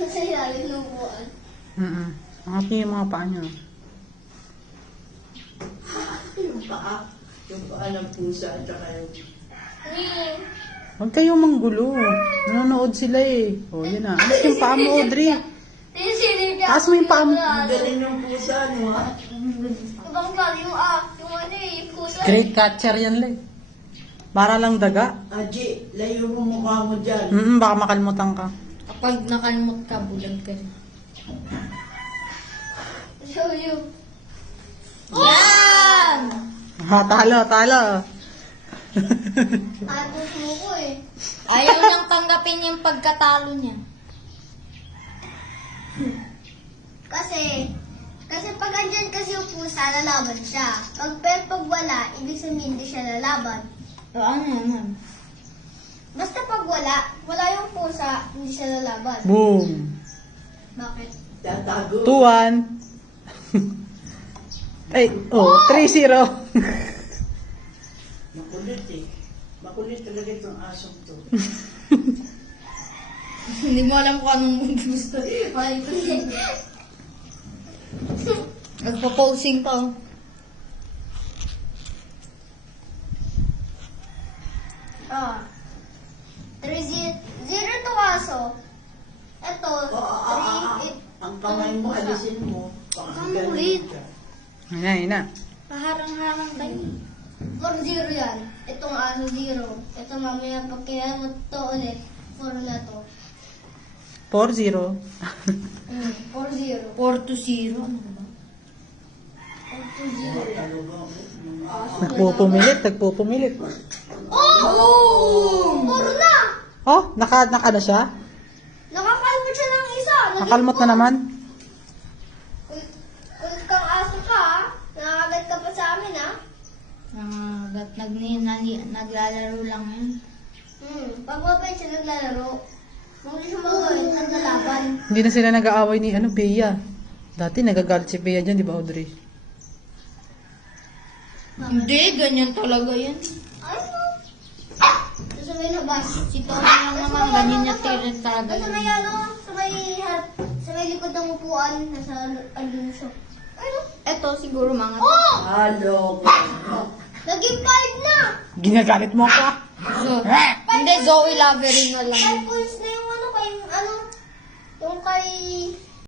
Sa ilalim ng upuan. Angat niyo yung mga paa niyo. Yung paa ng pusa at saka yung... Huwag kayong manggulo. Nanonood sila eh. O, yun na. Angat yung paa mo, Audrey. Taas mo yung paa mo. Ang galing ng pusa, no ha? Ibang klase yung ano eh, yung puso. Great catcher yan, Lay. Para lang daga. Aji, layo mo mukha mo dyan. Baka makalimutan ka. Kapag nakalmot ka, bulag ka rin. Show you. Yan! Ha, talo. Tapos mo ko eh. Ayaw nang tanggapin yung pagkatalo niya. Kasi pag andyan kasi yung pusa, lalaban siya. Pero pag wala, ibig sabihin hindi siya lalaban. So, ano naman? Basta pag wala yung pusa, hindi siya lalaban. Boom. Bakit? Tatago. 2-1. Ay, 3-0. Makulit eh. Makulit talaga itong asong to. Hindi mo alam kung anong gusto. Ay, kasi. Nagpo-posing pa. Oh. Ah. 3-0 to aso. Ito, 3-8. Ang kamay mo, alisin mo. Ang kulit. Ayun na. Paharang-harang tayo. 4-0 yan. Itong aso 0. Ito mamaya pag kinamot to ulit, 4 na to. 4-0. 4-0. 4-0. Ano ba? 4-0. Nagpupumilit. Oh! 4 na! Oh, naka na siya? Nakakalmot siya ng isa. Nakalmot na naman. Kung kang aso ka, ha? Nakakagat ka pa sa amin, ha? Naglalaro lang yan. Pag mabait siya naglalaro, huwag siya mabait, naglalaban. Hindi na sila nag-aaway ni Bea. Dati nagagalit si Bea dyan, di ba, Audrey? Hindi, ganyan talaga yan. Ano? Sa may labas. Si Tony lang naman, ganyan niya tirit talaga. Sa may sa may likod ng upuan, nasa aluso. Ano? Eto siguro mga... Oh! Halo. Naging 5 na! Ginagalit mo ako. Hindi, Zoe Lavery na lang. 5 points na yung ano, yung kay